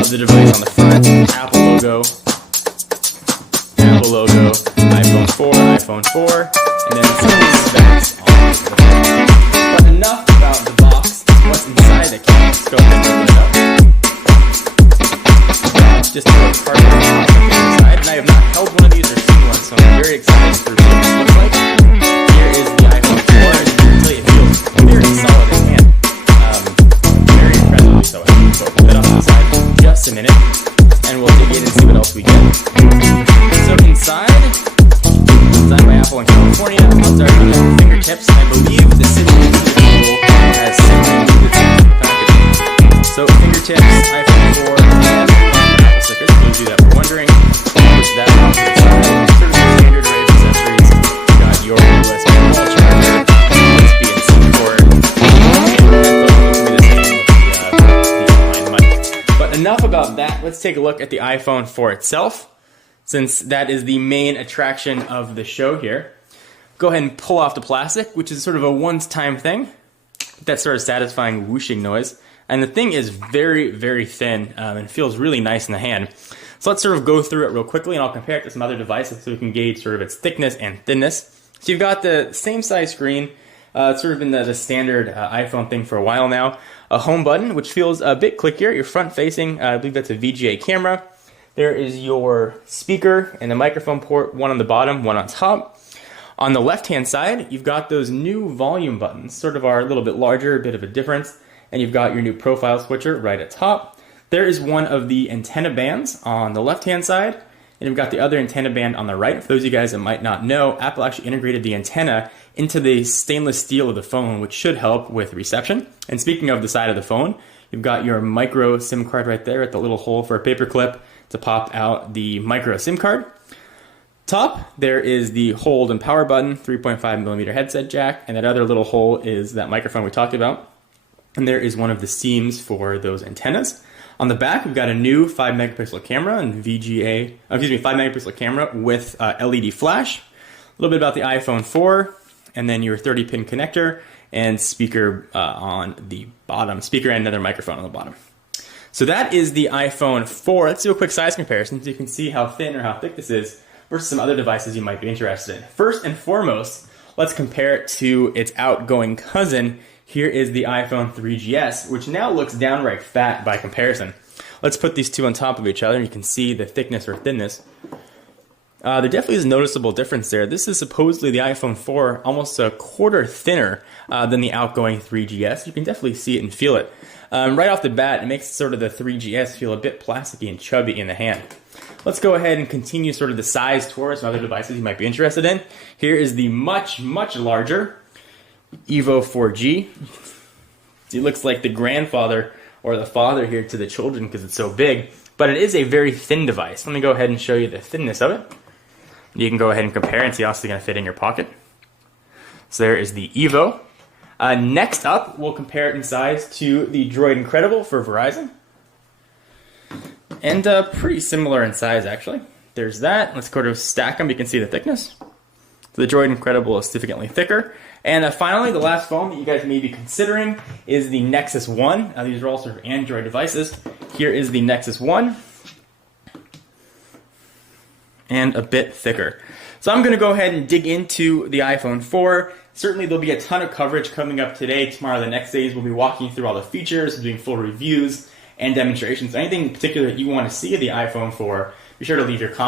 of the device on the front, Apple logo, iPhone 4, iPhone 4, and then some specs on the front. But enough about the box, what's inside the case. Let's go ahead and open it up. Just a cardboard box inside, and I have not held one of these or seen one, so I'm very excited for what this looks like. Here is the iPhone 4, and I can tell you it feels very solid in hand. Very incredibly so. So put that off to the side for just a minute, and we'll dig in and see what else we get. So inside, designed by Apple in California, buttons are on the fingertips, and I believe the system has packaging. So fingertips, iPhone 4, and Apple stickers. Please do that if you're wondering. Push that off to the side. Sort of standard array of accessories. You got your USB wall charger, USB and SIM cord, But enough about that. Let's take a look at the iPhone 4 itself, since that is the main attraction of the show here. Go ahead and pull off the plastic, which is sort of a once-time thing. That sort of satisfying whooshing noise. And the thing is very, very thin and feels really nice in the hand. So let's sort of go through it real quickly, and I'll compare it to some other devices so we can gauge sort of its thickness and thinness. So you've got the same size screen. It's sort of been the standard iPhone thing for a while now. A home button, which feels a bit clickier. You're front-facing. I believe that's a VGA camera. There is your speaker and the microphone port, one on the bottom, one on top. On the left-hand side, you've got those new volume buttons, sort of are a little bit larger, a bit of a difference. And you've got your new profile switcher right at top. There is one of the antenna bands on the left-hand side, and you've got the other antenna band on the right. For those of you guys that might not know, Apple actually integrated the antenna into the stainless steel of the phone, which should help with reception. And speaking of the side of the phone, you've got your micro SIM card right there at the little hole for a paper clip to pop out the micro SIM card. Top, there is the hold and power button, 3.5mm headset jack, and that other little hole is that microphone we talked about. And there is one of the seams for those antennas. On the back, we've got a new 5-megapixel camera and 5-megapixel camera with LED flash. A little bit about the iPhone 4, and then your 30-pin connector and speaker on the bottom. Speaker and another microphone on the bottom. So that is the iPhone 4. Let's do a quick size comparison so you can see how thin or how thick this is versus some other devices you might be interested in. First and foremost, let's compare it to its outgoing cousin. Here is the iPhone 3GS, which now looks downright fat by comparison. Let's put these two on top of each other, and you can see the thickness or thinness. There definitely is a noticeable difference there. This is supposedly the iPhone 4, almost a quarter thinner than the outgoing 3GS. You can definitely see it and feel it. Right off the bat, it makes sort of the 3GS feel a bit plasticky and chubby in the hand. Let's go ahead and continue sort of the size tour of some other devices you might be interested in. Here is the much, much larger Evo 4G. It looks like the grandfather or the father here to the children because it's so big, but it is a very thin device. Let me go ahead and show you the thinness of it. You can go ahead and compare and see how it's going to fit in your pocket. So there is the Evo. Next up, we'll compare it in size to the Droid Incredible for Verizon. And pretty similar in size, actually. There's that. Let's go to stack them. You can see the thickness. So the Droid Incredible is significantly thicker. And finally, the last phone that you guys may be considering is the Nexus 1. These are all sort of Android devices. Here is the Nexus 1. And a bit thicker. So I'm going to go ahead and dig into the iPhone 4. Certainly there'll be a ton of coverage coming up today, tomorrow, the next days. We'll be walking through all the features, doing full reviews and demonstrations. Anything in particular that you want to see of the iPhone 4, be sure to leave your comments.